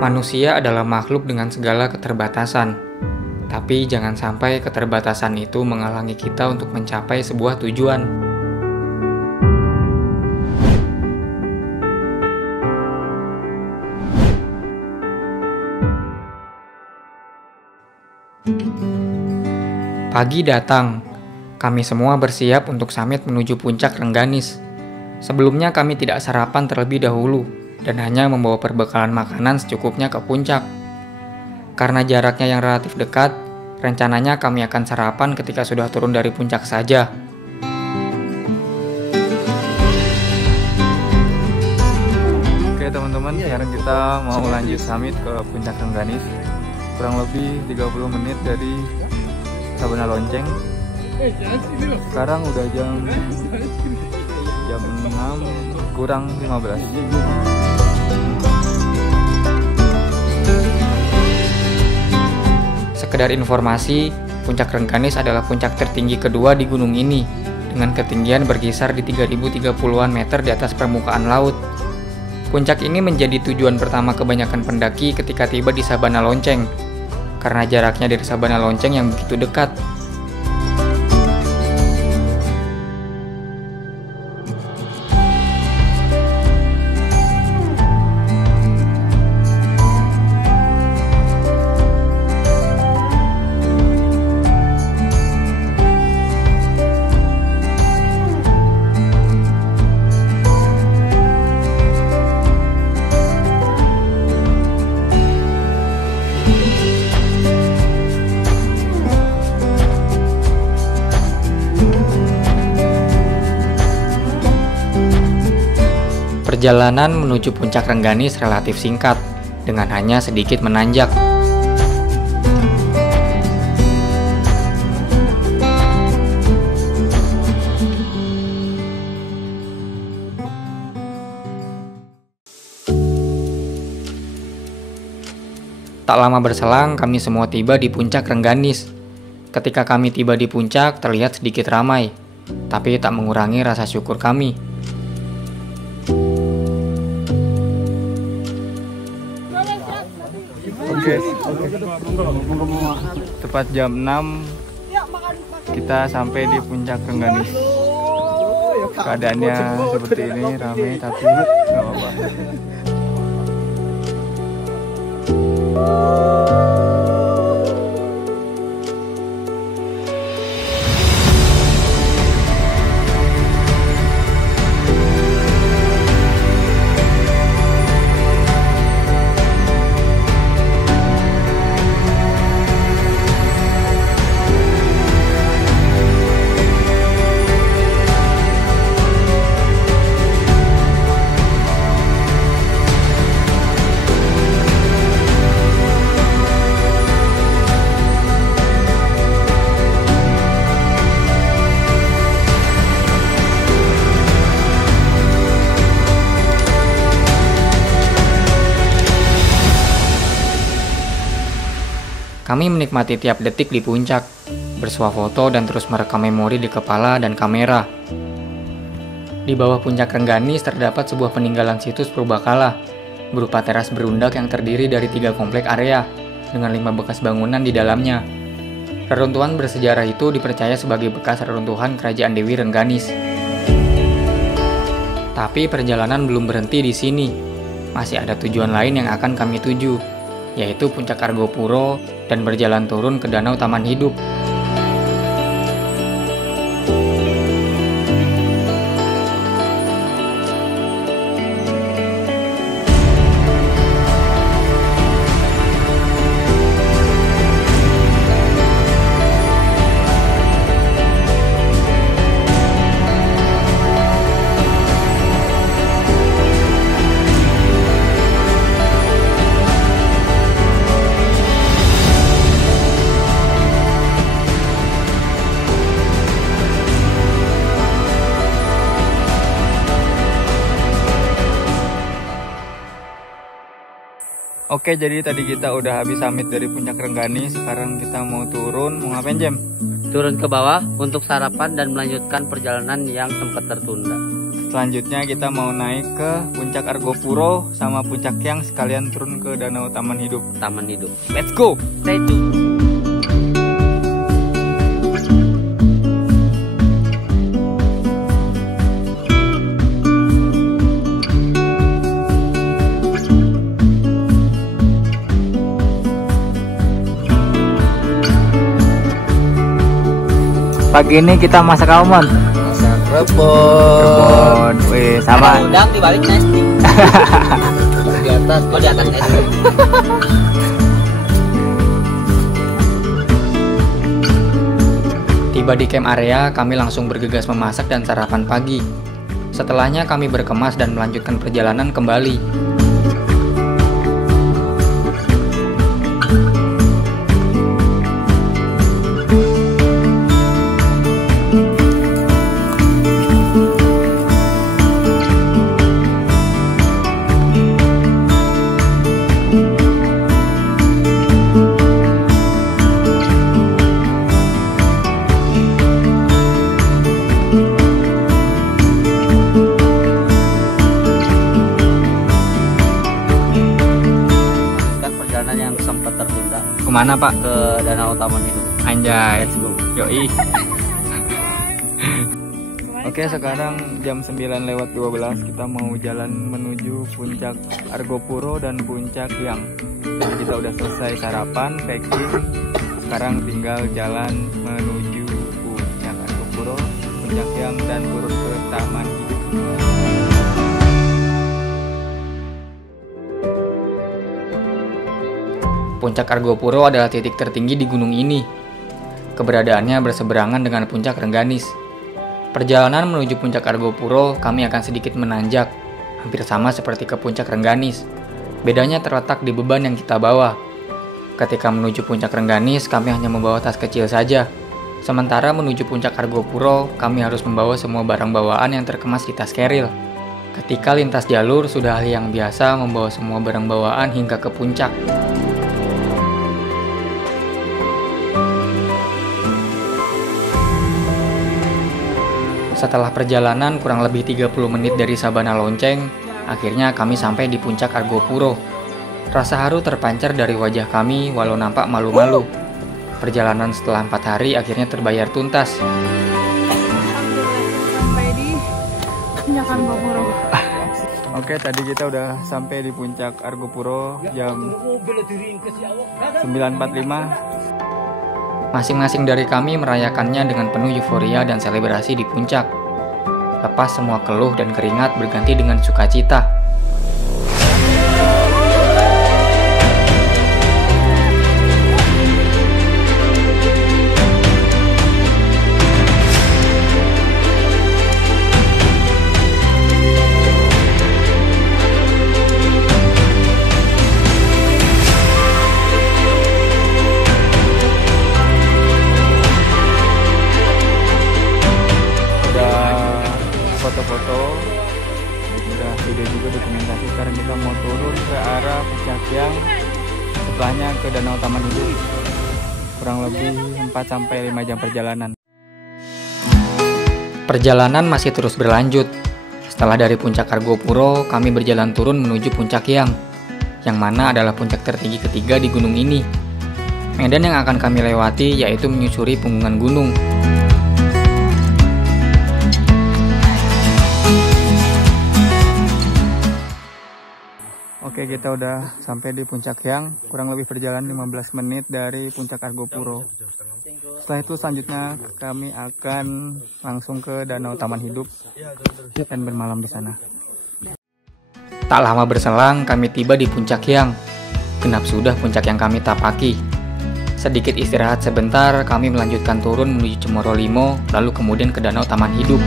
Manusia adalah makhluk dengan segala keterbatasan, tapi jangan sampai keterbatasan itu menghalangi kita untuk mencapai sebuah tujuan. Pagi datang, kami semua bersiap untuk summit menuju puncak Rengganis. Sebelumnya kami tidak sarapan terlebih dahulu, dan hanya membawa perbekalan makanan secukupnya ke puncak. Karena jaraknya yang relatif dekat, rencananya kami akan sarapan ketika sudah turun dari puncak saja. Oke teman-teman, sekarang kita mau lanjut summit ke puncak Rengganis. Kurang lebih 30 menit dari Sabana Lonceng. Sekarang udah jam 6 kurang 15. Sekedar informasi, puncak Rengganis adalah puncak tertinggi kedua di gunung ini, dengan ketinggian berkisar di 3030-an meter di atas permukaan laut. Puncak ini menjadi tujuan pertama kebanyakan pendaki ketika tiba di Sabana Lonceng, karena jaraknya dari Sabana Lonceng yang begitu dekat. Perjalanan menuju puncak Rengganis relatif singkat, dengan hanya sedikit menanjak. Tak lama berselang, kami semua tiba di puncak Rengganis. Ketika kami tiba di puncak, terlihat sedikit ramai, tapi tak mengurangi rasa syukur kami. Oke. Tepat jam 6 kita sampai di puncak Rengganis. Keadaannya seperti ini, ramai tapi nggak apa-apa. Kami menikmati tiap detik di puncak, bersuah foto dan terus merekam memori di kepala dan kamera. Di bawah puncak Rengganis terdapat sebuah peninggalan situs purbakala, berupa teras berundak yang terdiri dari 3 komplek area, dengan 5 bekas bangunan di dalamnya. Reruntuhan bersejarah itu dipercaya sebagai bekas reruntuhan Kerajaan Dewi Rengganis. Tapi perjalanan belum berhenti di sini, masih ada tujuan lain yang akan kami tuju, yaitu puncak Argopuro dan berjalan turun ke Danau Taman Hidup. Oke, jadi tadi kita udah habis summit dari puncak Rengganis. Sekarang kita mau turun, mau ngapain Jem? Turun ke bawah untuk sarapan dan melanjutkan perjalanan yang sempat tertunda. Selanjutnya kita mau naik ke puncak Argopuro sama puncak Hyang, sekalian turun ke Danau Taman Hidup. Taman Hidup. Let's go. Stay tune. Pagi ini kita masak almond. Masak rebon. Wih, sama. Udang dibalik nesting. Di atas, di atas nesting. Tiba di camp area, kami langsung bergegas memasak dan sarapan pagi. Setelahnya kami berkemas dan melanjutkan perjalanan kembali. Yang sempat tertunda. Kemana Pak? Ke Danau Taman Hidup. Anjay. Let's go. Yoi. Oke, sekarang jam 9:12 kita mau jalan menuju puncak Argopuro dan puncak Hyang. Jadi kita udah selesai sarapan, packing. Sekarang tinggal jalan menuju puncak Argopuro, puncak Hyang, dan turun ke Taman Hidup. Puncak Argopuro adalah titik tertinggi di gunung ini. Keberadaannya berseberangan dengan puncak Rengganis. Perjalanan menuju puncak Argopuro kami akan sedikit menanjak, hampir sama seperti ke puncak Rengganis. Bedanya terletak di beban yang kita bawa. Ketika menuju puncak Rengganis, kami hanya membawa tas kecil saja. Sementara menuju puncak Argopuro, kami harus membawa semua barang bawaan yang terkemas di tas keril. Ketika lintas jalur, sudah hal yang biasa membawa semua barang bawaan hingga ke puncak. Setelah perjalanan kurang lebih 30 menit dari Sabana Lonceng, akhirnya kami sampai di puncak Argopuro. Rasa haru terpancar dari wajah kami walau nampak malu-malu. Perjalanan setelah 4 hari akhirnya terbayar tuntas. Sampai di puncak Argopuro. Oke, tadi kita udah sampai di puncak Argopuro jam 9.45. Masing-masing dari kami merayakannya dengan penuh euforia dan selebrasi di puncak. Lepas semua keluh dan keringat berganti dengan sukacita. Foto-foto, udah video juga dokumentasi. Sekarang kita mau turun ke arah puncak Hyang, setelahnya ke Danau Taman Hidup. Kurang lebih 4-5 jam perjalanan. Perjalanan masih terus berlanjut. Setelah dari puncak Argopuro, kami berjalan turun menuju puncak Hyang, yang mana adalah puncak tertinggi ketiga di gunung ini. Medan yang akan kami lewati yaitu menyusuri punggungan gunung. Oke, kita udah sampai di puncak Hyang, kurang lebih perjalanan 15 menit dari puncak Argopuro. Setelah itu selanjutnya kami akan langsung ke Danau Taman Hidup dan bermalam di sana. Tak lama berselang kami tiba di puncak Hyang. Genap sudah puncak yang kami tapaki. Sedikit istirahat sebentar, kami melanjutkan turun menuju Cemoro Limo, lalu kemudian ke Danau Taman Hidup.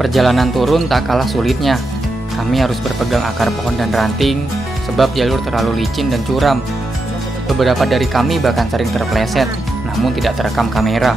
Perjalanan turun tak kalah sulitnya. Kami harus berpegang akar pohon dan ranting, sebab jalur terlalu licin dan curam. Beberapa dari kami bahkan sering terpleset, namun tidak terekam kamera.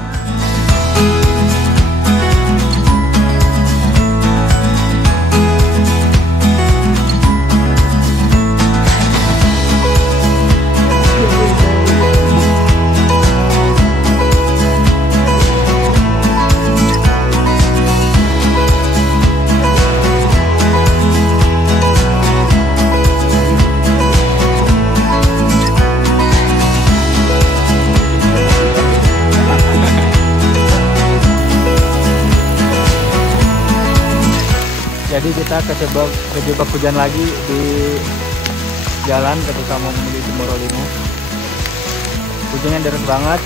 kita kejebak hujan lagi di jalan ketika mau menuju Cemoro Limo. Hujannya deras banget.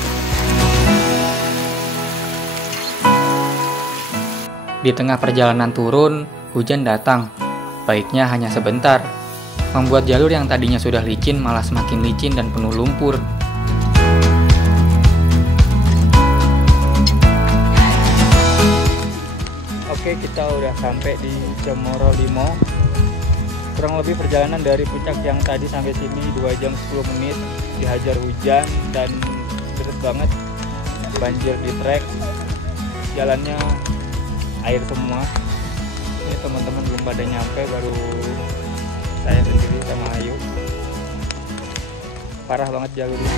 Di tengah perjalanan turun, hujan datang. Baiknya hanya sebentar, membuat jalur yang tadinya sudah licin malah semakin licin dan penuh lumpur. Oke, kita udah sampai di Cemoro Limo. Kurang lebih perjalanan dari puncak yang tadi sampai sini 2 jam 10 menit. Dihajar hujan dan deras banget. Banjir di trek. Jalannya air semua. Ini teman-teman belum pada nyampe, baru saya sendiri sama Ayu. Parah banget jalurnya.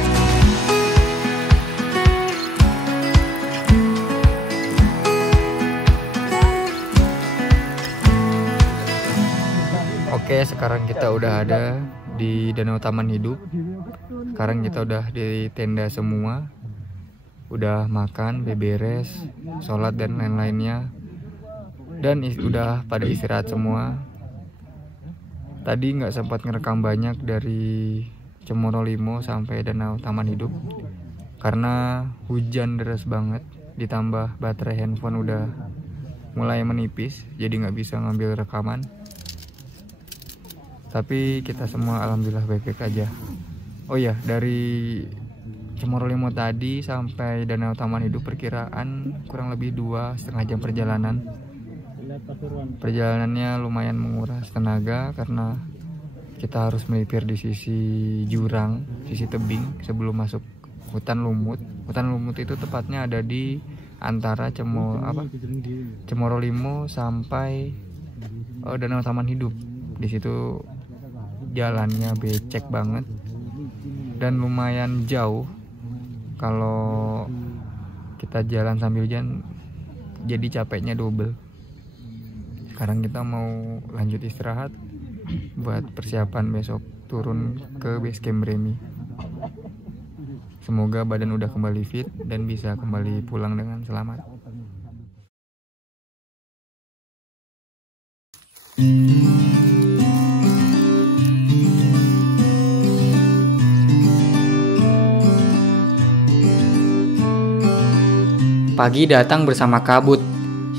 Oke, sekarang kita udah ada di Danau Taman Hidup. Sekarang kita udah di tenda semua. Udah makan, beberes, sholat dan lain-lainnya. Dan udah pada istirahat semua. Tadi nggak sempat ngerekam banyak dari Cemoro Limo sampai Danau Taman Hidup karena hujan deras banget, ditambah baterai handphone udah mulai menipis, jadi nggak bisa ngambil rekaman. Tapi kita semua alhamdulillah baik-baik aja. Oh ya, dari Cemoro Limo tadi sampai Danau Taman Hidup perkiraan kurang lebih 2,5 jam perjalanan. Perjalanannya lumayan menguras tenaga karena kita harus melipir di sisi jurang, sisi tebing sebelum masuk hutan lumut. Hutan lumut itu tepatnya ada di antara Cemoro Limo sampai Danau Taman Hidup. Di situ jalannya becek banget dan lumayan jauh. Kalau kita jalan sambil hujan jadi capeknya double. Sekarang kita mau lanjut istirahat buat persiapan besok turun ke base camp Bremi. Semoga badan udah kembali fit dan bisa kembali pulang dengan selamat. Pagi datang bersama kabut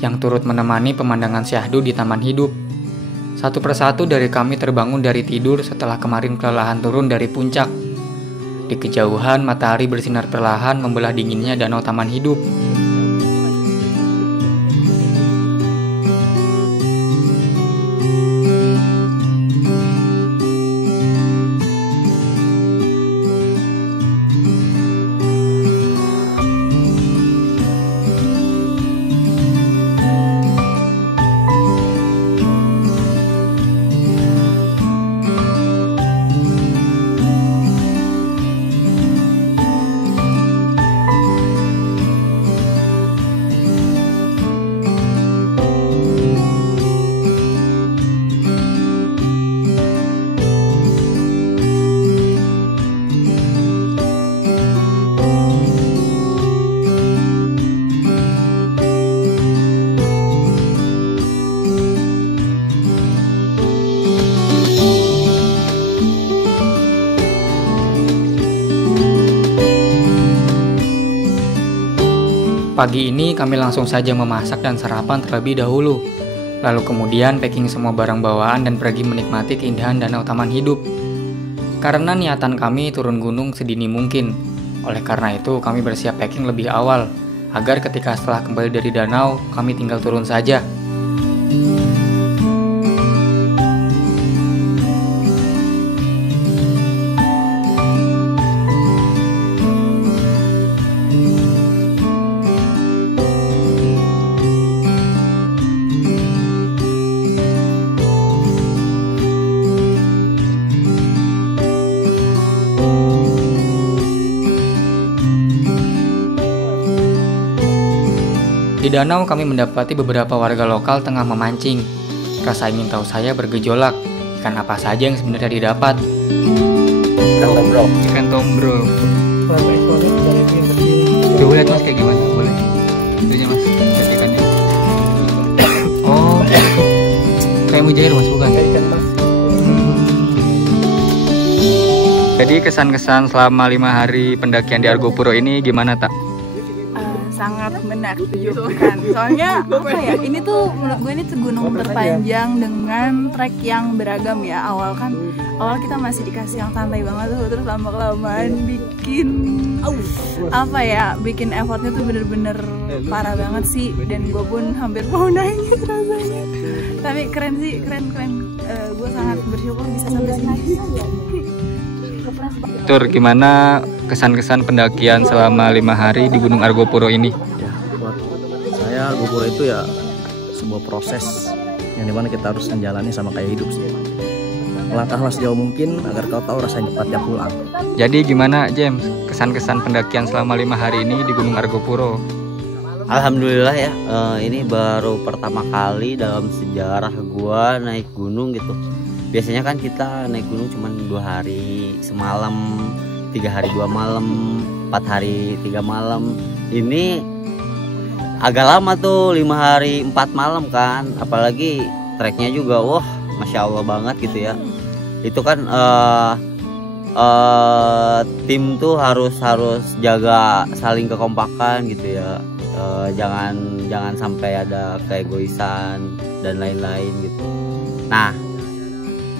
yang turut menemani pemandangan syahdu di Taman Hidup. Satu persatu dari kami terbangun dari tidur setelah kemarin kelelahan turun dari puncak. Di kejauhan matahari bersinar perlahan membelah dinginnya Danau Taman Hidup. Pagi ini kami langsung saja memasak dan sarapan terlebih dahulu. Lalu kemudian packing semua barang bawaan dan pergi menikmati keindahan Danau Taman Hidup. Karena niatan kami turun gunung sedini mungkin. Oleh karena itu kami bersiap packing lebih awal, agar ketika setelah kembali dari danau, kami tinggal turun saja. Di danau kami mendapati beberapa warga lokal tengah memancing. Rasa ingin tahu saya bergejolak. Ikan apa saja yang sebenarnya didapat? Ikan tombro. Coba lihat mas kayak gimana? Boleh? Lihatnya mas, lihat ikannya. Oh, kayak kayak mujair mas, bukan? Ikan mas. Jadi kesan-kesan selama 5 hari pendakian di Argopuro ini gimana tak? Sangat menakjubkan. Soalnya apa ya? Ini tuh menurut gue ini tuh gunung terpanjang dengan trek yang beragam ya. Awal kita masih dikasih yang santai banget tuh, terus lama-kelamaan bikin apa ya? Bikin effortnya tuh bener-bener parah banget sih. Dan gue pun hampir mau nangis rasanya. Tapi keren sih, keren. Gue sangat bersyukur bisa sampai sini. Tur, gimana kesan-kesan pendakian selama 5 hari di Gunung Argopuro ini? Ya, buat saya Argopuro itu ya sebuah proses yang dimana kita harus menjalani sama kayak hidup sih. Melangkahlah sejauh mungkin agar kau tahu rasanya cepatnya pulang. Jadi gimana James, kesan-kesan pendakian selama 5 hari ini di Gunung Argopuro? Alhamdulillah ya, ini baru pertama kali dalam sejarah gua naik gunung gitu. Biasanya kan kita naik gunung cuma 2 hari semalam, 3 hari 2 malam, 4 hari 3 malam. Ini agak lama tuh, 5 hari 4 malam kan. Apalagi treknya juga, wah Masya Allah banget gitu ya. Itu kan tim tuh harus jaga saling kekompakan gitu ya. Jangan sampai ada keegoisan dan lain-lain gitu. Nah,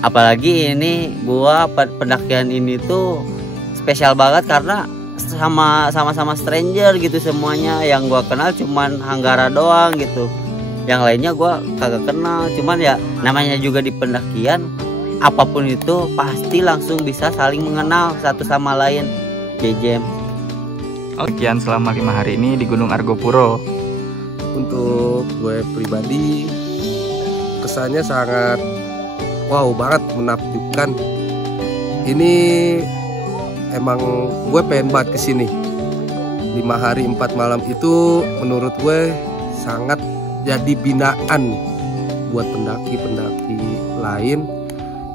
apalagi ini gua pendakian ini tuh spesial banget karena sama-sama stranger gitu semuanya. Yang gua kenal cuman Hanggara doang gitu. Yang lainnya gua kagak kenal. Cuman ya namanya juga di pendakian, apapun itu pasti langsung bisa saling mengenal satu sama lain. Jem. Pendakian selama 5 hari ini di Gunung Argopuro. Untuk gue pribadi kesannya sangat wow banget, menakjubkan. Ini emang gue pengen banget kesini. 5 hari 4 malam itu menurut gue sangat jadi binaan buat pendaki-pendaki lain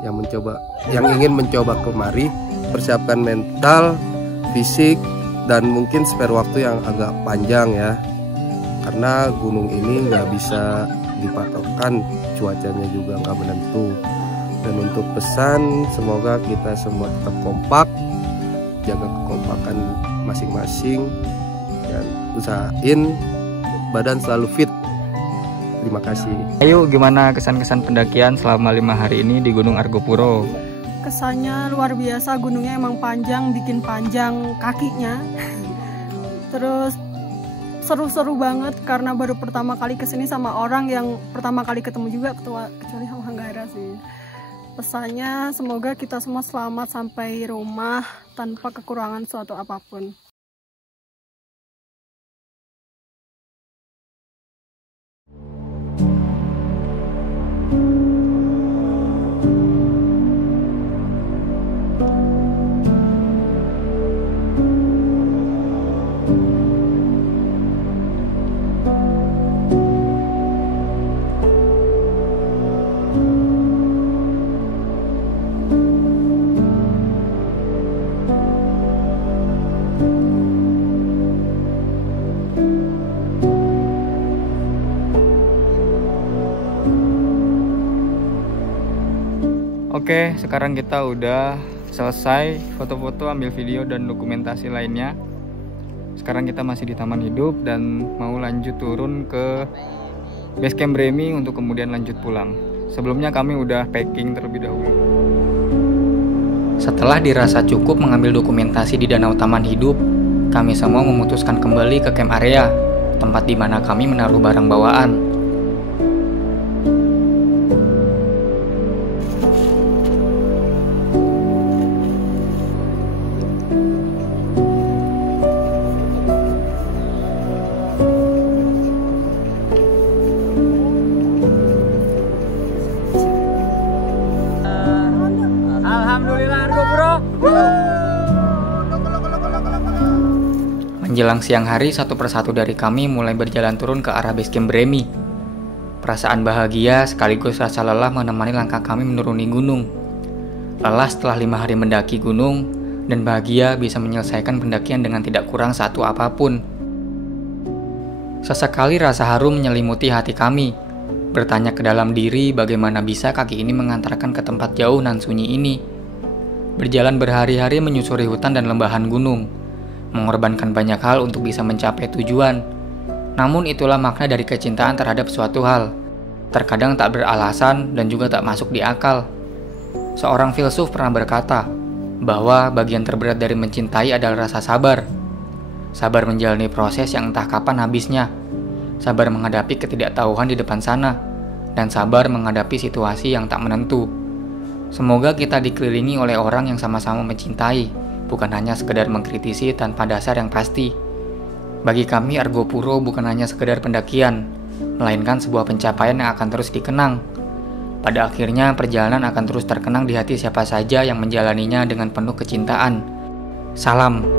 yang ingin mencoba kemari. Persiapkan mental, fisik, dan mungkin spare waktu yang agak panjang ya. Karena gunung ini nggak bisa dipatokkan, cuacanya juga nggak menentu. Dan untuk pesan, semoga kita semua tetap kompak, jaga kekompakan masing-masing, dan usahain badan selalu fit. Terima kasih. Ayo, gimana kesan-kesan pendakian selama 5 hari ini di Gunung Argopuro? Kesannya luar biasa, gunungnya emang panjang, bikin panjang kakinya. Terus seru-seru banget karena baru pertama kali kesini sama orang yang pertama kali ketemu juga, kecuali sama Hanggara sih. Pesannya semoga kita semua selamat sampai rumah tanpa kekurangan suatu apapun. Oke, sekarang kita udah selesai foto-foto, ambil video dan dokumentasi lainnya. Sekarang kita masih di Taman Hidup dan mau lanjut turun ke base camp Bremi untuk kemudian lanjut pulang. Sebelumnya kami udah packing terlebih dahulu. Setelah dirasa cukup mengambil dokumentasi di Danau Taman Hidup, kami semua memutuskan kembali ke camp area, tempat di mana kami menaruh barang bawaan. Menjelang siang hari, satu persatu dari kami mulai berjalan turun ke arah base camp Bremi. Perasaan bahagia sekaligus rasa lelah menemani langkah kami menuruni gunung. Lelah setelah 5 hari mendaki gunung, dan bahagia bisa menyelesaikan pendakian dengan tidak kurang satu apapun. Sesekali rasa harum menyelimuti hati kami. bertanya ke dalam diri bagaimana bisa kaki ini mengantarkan ke tempat jauh nan sunyi ini. Berjalan berhari-hari menyusuri hutan dan lembahan gunung, mengorbankan banyak hal untuk bisa mencapai tujuan. Namun itulah makna dari kecintaan terhadap suatu hal. Terkadang tak beralasan dan juga tak masuk di akal. Seorang filsuf pernah berkata bahwa bagian terberat dari mencintai adalah rasa sabar. Sabar menjalani proses yang entah kapan habisnya. Sabar menghadapi ketidaktahuan di depan sana. Dan sabar menghadapi situasi yang tak menentu. Semoga kita dikelilingi oleh orang yang sama-sama mencintai, bukan hanya sekedar mengkritisi tanpa dasar yang pasti. Bagi kami, Argo Puro bukan hanya sekedar pendakian, melainkan sebuah pencapaian yang akan terus dikenang. Pada akhirnya, perjalanan akan terus terkenang di hati siapa saja yang menjalaninya dengan penuh kecintaan. Salam.